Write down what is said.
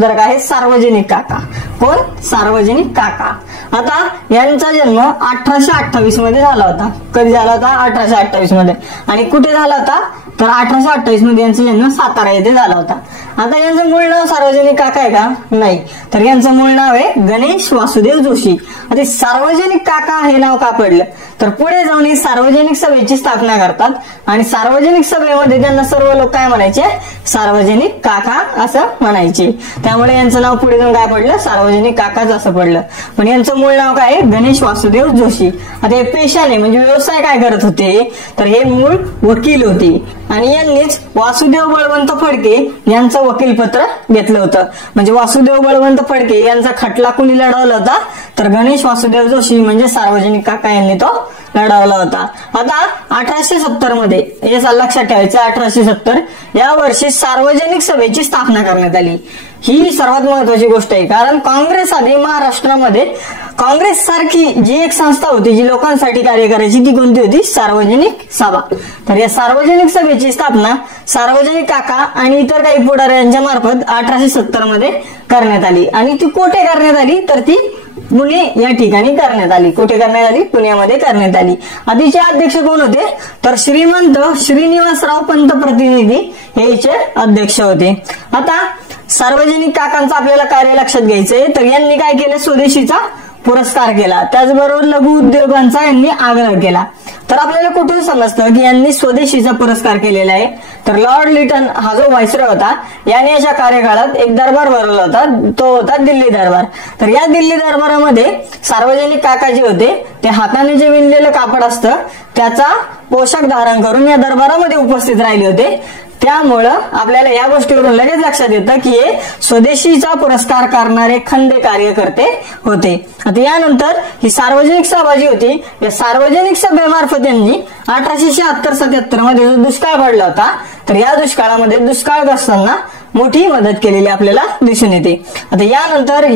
सुधारक आहेत सार्वजनिक काका। कोण? सार्वजनिक काका। आता यांचा जन्म 1828 मध्ये झाला होता। कधी झाला होता? 1828 मध्ये। आणि कुठे झाला होता? तर 1828 मध्ये यांचा जन्म सातारा येथे झाला होता। आता यांचं मूळ नाव सार्वजनिक काका आहे का? नाही, तर यांचं मूळ नाव आहे गणेश वासुदेव जोशी। आता सार्वजनिक काका हे नाव का पडलं? तर पुढे जाऊन हे सार्वजनिक सभेची स्थापना करतात आणि सार्वजनिक सभेमध्ये त्यांना सर्व लोक काय म्हणायचे? सार्वजनिक काका असं म्हणायचे। त्यामुळे यांचं नाव पुढे जाऊन काय पडलं? सार्वजनिक काकाच असं पडलं। पण यांचं मूळ नाव काय आहे? गणेश वासुदेव जोशी। आता हे पेशाने म्हणजे व्यवसाय काय करत होते? तर हे मूळ वकील होते आणि यांनीच वासुदेव बळवंत फडके यांचं वकीलपत्र घेतलं होतं। म्हणजे वासुदेव बळवंत फडके यांचा खटला कुणी लढवला होता? तर गणेश वासुदेव जोशी म्हणजे सार्वजनिक काका यांनी तो लढवला होता। आता 1870 मध्ये हे लक्षात ठेवायचं, 1870 या वर्षी सार्वजनिक सभेची स्थापना करण्यात आली। ही सर्वात महत्वाची गोष्ट आहे, कारण काँग्रेस आधी महाराष्ट्रामध्ये काँग्रेस सारखी जी एक संस्था होती जी लोकांसाठी कार्य करायची ती कोणती होती? सार्वजनिक सभा। तर या सार्वजनिक सभेची स्थापना सार्वजनिक काका आणि इतर काही पुढाऱ्यांच्या मार्फत 1870 मध्ये करण्यात आली आणि ती कुठे करण्यात आली? तर ती पुणे या ठिकाणी करण्यात आली। कुठे करण्यात आली? पुण्यामध्ये करण्यात आली। आधीचे अध्यक्ष कोण होते? तर श्रीमंत श्रीनिवासराव पंत प्रतिनिधी हे याचे अध्यक्ष होते। आता सार्वजनिक काकांचं आपल्याला कार्य लक्षात घ्यायचंय, तर यांनी काय केलं? स्वदेशीचा पुरस्कार केला, त्याचबरोबर लघु उद्योगांचा यांनी आग्रह केला। तर आपल्याला कुठून समजतं की यांनी स्वदेशीचा पुरस्कार केलेला आहे? तर लॉर्ड लिटन हा जो व्हायसरॉय होता याने याच्या कार्यकाळात एक दरबार भरवला होता, तो होता दिल्ली दरबार। तर या दिल्ली दरबारामध्ये सार्वजनिक काका जे होते ते हाताने जे विणलेलं कापड असतं त्याचा पोशाख धारण करून या दरबारामध्ये उपस्थित राहिले होते। त्यामुळं आपल्याला या गोष्टीवरून लगेच लक्षात येतं की हे स्वदेशीचा पुरस्कार करणारे खंदे कार्यकर्ते होते। आता यानंतर ही सार्वजनिक सभा जी होती या सार्वजनिक सभेमार्फत यांनी 1876-77 मध्ये जो दुष्काळ पडला होता तर या दुष्काळामध्ये दुष्काळग्रस्तांना मोठी मदत केलेली आपल्याला दिसून येते। आता यानंतर